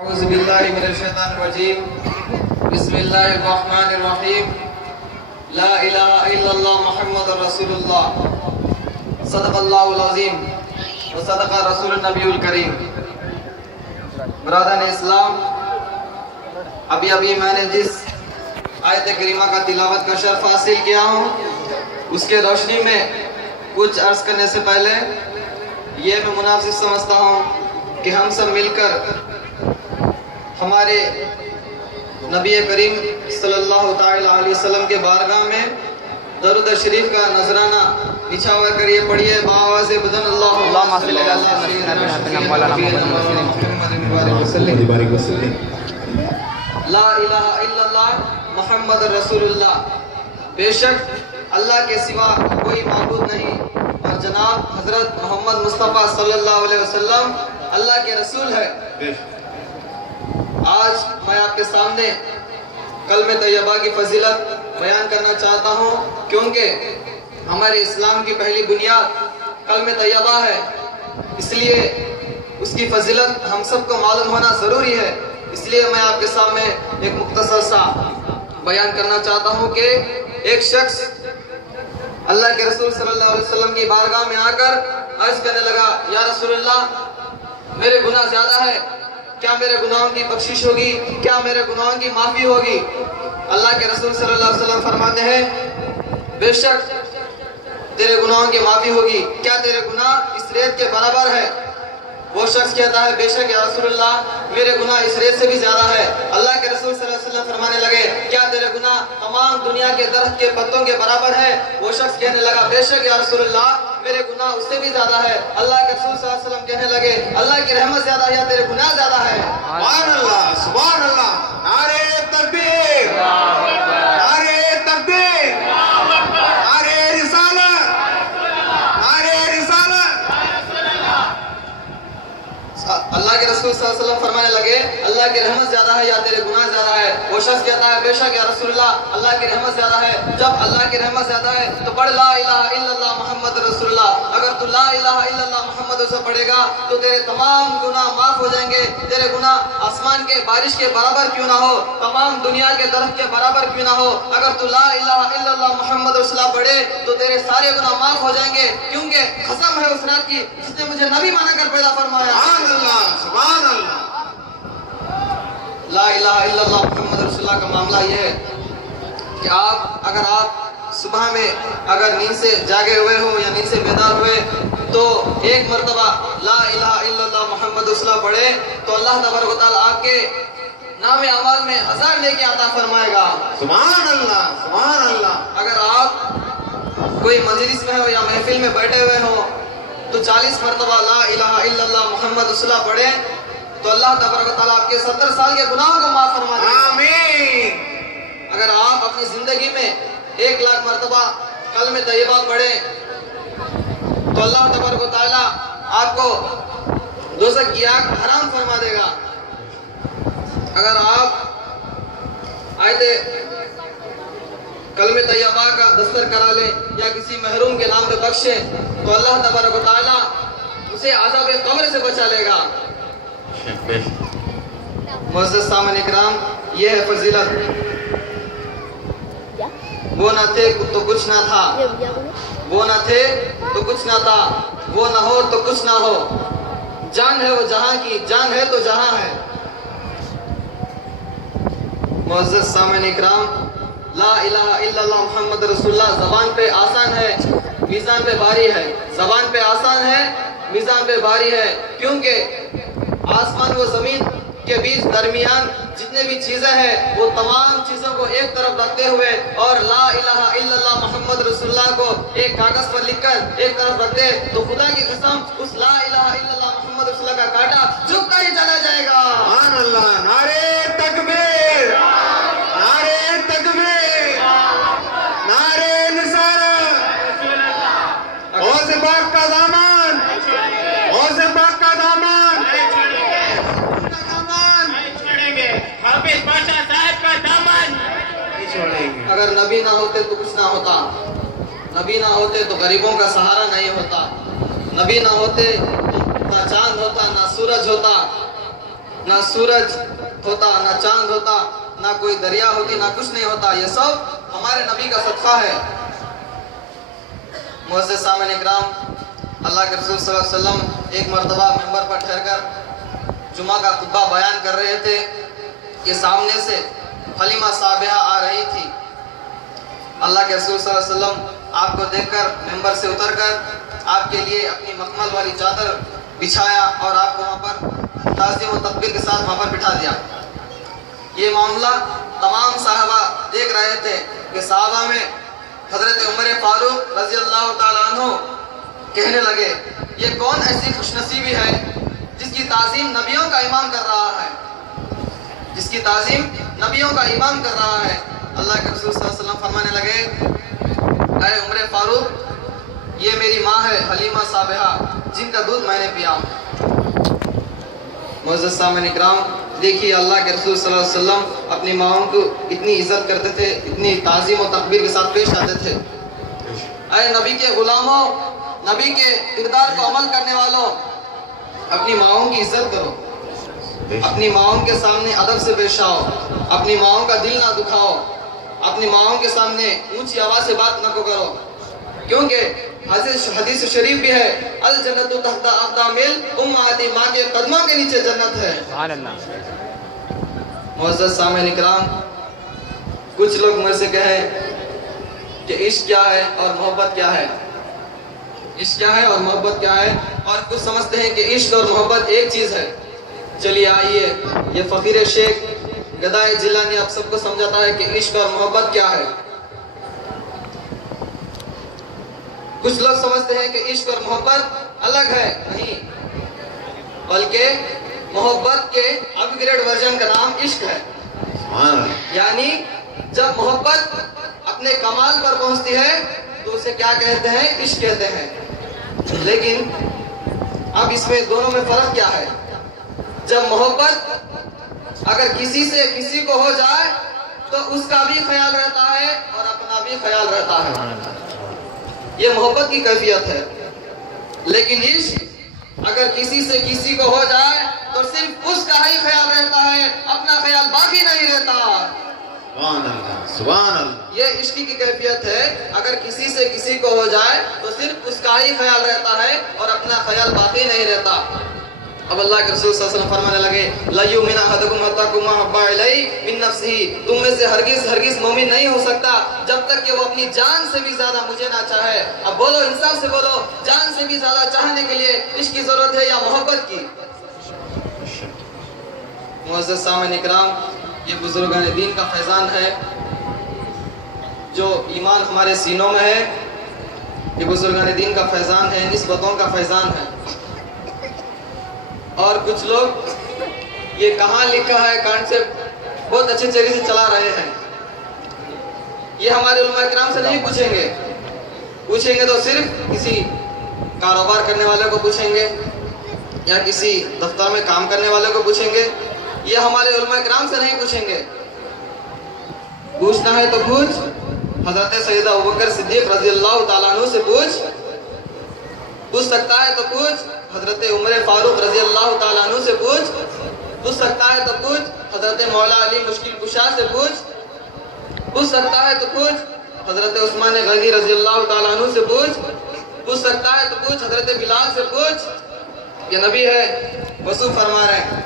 أعوذ بالله من الشيطان الرجيم بسم الله الرحمن الرحيم لا إله إلا الله محمد رسول الله صدق الله العظيم وصدق رسول النبي الكريم. برادران اسلام، ابھی میں نے جس آیت کریمہ کا تلاوت کا شرف حاصل کیا ہوں اس کے روشنی میں کچھ عرض کرنے سے پہلے یہ میں مناسب سمجھتا ہوں کہ ہم سب مل کر ہمارے نبی کریم صلی اللہ تعالی علیہ وسلم کے بارگاہ میں درود شریف کا نذرانہ نچھاور کریے، پڑھیے باآواز بلند اللہم صلی اللہ علیہ وسلم. لا الہ الا اللہ محمد رسول اللہ، بے شک اللہ کے سوا کوئی معبود نہیں اور جناب حضرت محمد مصطفیٰ صلی اللہ علیہ وسلم اللہ کے رسول ہے. آج میں آپ کے سامنے کلمہ طیبہ کی فضیلت بیان کرنا چاہتا ہوں، کیونکہ ہمارے اسلام کی پہلی بنیاد کلمہ طیبہ ہے، اس لیے اس کی فضیلت ہم سب کو معلوم ہونا ضروری ہے. اس لیے میں آپ کے سامنے ایک مختصر سا بیان کرنا چاہتا ہوں کہ ایک شخص اللہ کے رسول صلی اللہ علیہ وسلم کی بارگاہ میں آ کر عرض کرنے لگا، یا رسول اللہ میرے گناہ زیادہ ہے، کیا میرے گناہوں کی بخشش ہوگی؟ کیا میرے گناہوں کی معافی ہوگی؟ اللہ کے رسول صلی اللہ علیہ وسلم فرماتے ہیں، بے شک تیرے گناہوں کی معافی ہوگی. کیا تیرے گناہ اس ریت کے برابر ہے؟ وہ شخص کہتا ہے، بے شک یا رسول اللہ میرے گناہ اس ریت سے بھی زیادہ ہے. اللہ کے رسول صلی اللہ علیہ وسلم فرمانے لگے، کیا تیرے گناہ تمام دنیا کے درخت کے پتوں کے برابر ہے؟ وہ شخص کہنے لگا، بے شک یا رسول اللہ میرے گناہ اس سے بھی زیادہ ہے. اللہ کے رسول صلی اللہ علیہ وسلم کہنے لگے، اللہ کی رحمت زیادہ ہے یا تیرے گناہ زیادہ ہے؟ سبحان اللہ، سبحان اللہ، نعرہ تکبیر، نعرہ تکبیر، نعرہ رسالت، نعرہ رسالت. اللہ کے رسول صلی اللہ علیہ وسلم فرمانے لگے، اللہ کی رحمت زیادہ ہے یا تیرے گناہ زیادہ ہے؟ وہ شخص کہتا ہے، بے شک یا رسول اللہ اللہ کی رحمت زیادہ ہے. جب اللہ کی رحمت زیادہ ہے تو پڑھ لا الہ الا اللہ محمد رسول اللہ. اگر تو لا الہ الا اللہ محمد رسول اللہ پڑھے گا تو تیرے تمام گناہ معاف ہو جائیں گے. تیرے گناہ آسمان کے بارش کے برابر کیوں نہ ہو، تمام دنیا کے درخت کے برابر کیوں نہ ہو، اگر تو لا الہ الا اللہ محمد رسول اللہ پڑھے تو تیرے سارے گناہ معاف ہو جائیں گے، کیونکہ قسم ہے اس رات کی جس نے مجھے نبی مانا کر پیدا فرمایا. سبحان اللہ، سبحان اللہ. لا الہ الا اللہ محمد رسول اللہ کا معاملہ یہ ہے کہ اگر آپ صبح میں اگر نیند سے جاگے ہوئے ہو یا نیند سے بیدار ہوئے تو ایک مرتبہ لا الہ الا اللہ محمد رسول اللہ پڑھے تو اللہ تبارک و تعالیٰ آپ کے نام اعمال میں 1000 نیکی عطا فرمائے گا. سبحان اللہ، سبحان اللہ. اگر آپ کوئی مجلس میں ہو یا محفل میں بیٹھے ہوئے ہو تو 40 مرتبہ لا الہ الا اللہ محمد رسول اللہ پڑھے تو اللہ تبارک و تعالیٰ آپ کے 70 سال کے گناہوں کو معاف فرما دے گا. آمین. اگر آپ اپنی زندگی میں 1,00,000 مرتبہ کلمہ طیبہ پڑھیں تو اللہ تبارک و تعالیٰ آپ کو دوزخ کی آگ حرام فرما دے گا. اگر آپ آیت کلمہ طیبہ کا دستر کرا لیں یا کسی محروم کے نام پہ بخشیں تو اللہ تبارک و تعالیٰ اسے عذاب قبر سے بچا لے گا. معزز سامعین اکرام، یہ ہے فضیلت. وہ نہ تھے تو کچھ نہ تھا، وہ نہ تھے تو کچھ نہ تھا، وہ نہ ہو تو کچھ نہ ہو. جان ہے وہ جہاں کی، جان ہے تو جہاں ہے. معزز سامعین اکرام، لا الہ الا اللہ محمد رسول اللہ زبان پہ آسان ہے، میزان پہ بھاری ہے. زبان پہ آسان ہے، میزان پہ بھاری ہے، کیونکہ آسمان و زمین کے بیچ درمیان جتنے بھی چیزیں ہیں وہ تمام چیزوں کو ایک طرف رکھتے ہوئے اور لا الہ الا اللہ محمد رسول اللہ کو ایک کاغذ پر لکھ کر ایک طرف رکھتے تو خدا کی قسم اس لا الہ الا اللہ محمد رسول اللہ کا کانٹا جھکتا ہی چلا جائے گا. سبحان اللہ، نعرہ تکبیر، نعرہ تکبیر، نعرہ رسالت. غوث پاک کا دامن، غوث پاک کا دامن، حافظ پاشا صاحب کا دامن نہیں چھوڑیں گے. اگر نبی نہ ہوتے تو کچھ نہ ہوتا، نبی نہ ہوتے تو غریبوں کا سہارا نہیں ہوتا، نبی نہ ہوتے تو نہ چاند ہوتا نہ سورج ہوتا. نہ سورج ہوتا، نہ چاند ہوتا، نہ کوئی دریا ہوتی، نہ کچھ نہیں ہوتا، یہ سب ہمارے نبی کا صدقہ ہے۔ معزز سامعین اکرام، اللہ کے رسول صلی اللہ علیہ وسلم ایک مرتبہ ممبر پر ٹھہر کر جمعہ کا خطبہ بیان کر رہے تھے کہ سامنے سے حلیمہ صابحہ آ رہی تھی۔ اللہ کے رسول صلی اللہ علیہ وسلم آپ کو دیکھ کر ممبر سے اتر کر آپ کے لیے اپنی مخمل والی چادر بچھایا اور آپ کو وہاں پر تعظیم و تکبیر کے ساتھ وہاں پر بٹھا دیا۔ یہ معاملہ تمام صحابہ دیکھ رہے تھے کہ صحابہ میں حضرت عمر فاروق رضی اللہ تعالیٰ عنہ کہنے لگے یہ کون ایسی خوش نصیبی ہے جس کی تعظیم نبیوں کا امام کر رہا ہے، جس کی تعظیم نبیوں کا امام کر رہا ہے۔ اللہ کے رسول صلی اللہ علیہ وسلم فرمانے لگے اے عمر فاروق، یہ میری ماں ہے حلیمہ صابحہ جن کا دودھ میں نے پیا۔ معزز سامعین اکرام، دیکھیے اللہ کے رسول صلی اللہ علیہ وسلم اپنی ماؤں کو اتنی عزت کرتے تھے، اتنی تعظیم و تکبیر کے ساتھ پیش آتے تھے۔ اے نبی کے غلاموں، نبی کے کردار کو عمل کرنے والوں، اپنی ماؤں کی عزت کرو، اپنی ماؤں کے سامنے ادب سے پیش آؤ، اپنی ماؤں کا دل نہ دکھاؤ، اپنی ماؤں کے سامنے اونچی آواز سے بات نہ کرو، کیونکہ حدیث شریف بھی ہے الجنت تحت اقدام امہات، ماں کے قدموں کے نیچے جنت ہے۔ سبحان اللہ۔ معزز سامعین اکرام، کچھ لوگ مجھ سے کہیں کہ عشق کیا ہے اور محبت کیا ہے، عشق کیا ہے اور محبت کیا ہے، اور کچھ سمجھتے ہیں کہ عشق اور محبت ایک چیز ہے۔ چلیے آئیے، یہ فقیر شیخ گدائے جیلانی آپ سب کو سمجھاتا ہے کہ عشق اور محبت کیا ہے۔ کچھ لوگ سمجھتے ہیں کہ عشق اور محبت الگ ہے، نہیں، بلکہ محبت کے اپ گریڈ ورژن کا نام عشق ہے۔ یعنی جب محبت اپنے کمال پر پہنچتی ہے تو اسے کیا کہتے ہیں؟ عشق کہتے ہیں۔ لیکن اب اس میں دونوں میں فرق کیا ہے؟ جب محبت اگر کسی سے کسی کو ہو جائے تو اس کا بھی خیال رہتا ہے اور اپنا بھی خیال رہتا ہے، یہ محبت کی کیفیت ہے۔ لیکن عشق اگر کسی سے کسی کو ہو جائے تو صرف اس کا ہی خیال رہتا ہے، اپنا خیال باقی نہیں رہتا۔ سبحان اللہ، سبحان اللہ۔ یہ عشق کی کیفیت ہے، اگر کسی سے کسی کو ہو جائے تو صرف اس کا ہی خیال رہتا ہے اور اپنا خیال باقی نہیں رہتا۔ اب اللہ کے رسول صلی اللہ علیہ وسلم فرمانے لگے لا یؤمن احدکم حتی یکون احب الیہ من نفسہ، تم میں سے ہرگز مومن نہیں ہو سکتا جب تک کہ وہ اپنی جان سے بھی زیادہ مجھے نہ چاہے۔ اب بولو، انصاف سے بولو، جان سے بھی زیادہ چاہنے کے لیے عشق کی ضرورت ہے یا محبت کی؟ معزز سامعین اکرام، یہ بزرگان دین کا فیضان ہے، جو ایمان ہمارے سینوں میں ہے، یہ بزرگان دین کا فیضان ہے، نسبتوں کا فیضان ہے۔ اور کچھ لوگ یہ کہاں لکھا ہے کانسیپٹ بہت اچھے طریقے سے چلا رہے ہیں۔ یہ ہمارے علماء کرام سے نہیں پوچھیں گے تو صرف کسی کاروبار کرنے والے کو پوچھیں گے یا کسی دفتر میں کام کرنے والے کو پوچھیں گے، یہ ہمارے علماء کرام سے نہیں پوچھیں گے۔ پوچھنا ہے تو پوچھ حضرت سیدہ ابوبکر صدیق رضی اللہ تعالیٰ عنہ سے پوچھ سکتا ہے تو پوچھ حضرت عمر فاروق رضی اللہ تعالیٰ عنہ سے پوچھ سکتا ہے تو پوچھ حضرت مولا علی مشکل کشا سے پوچھ سکتا ہے تو پوچھ حضرت عثمان غنی رضی اللہ تعالیٰ عنہ سے پوچھ سکتا ہے تو پوچھ حضرت بلال سے پوچھ، یہ نبی ہے وصف فرما رہے ہیں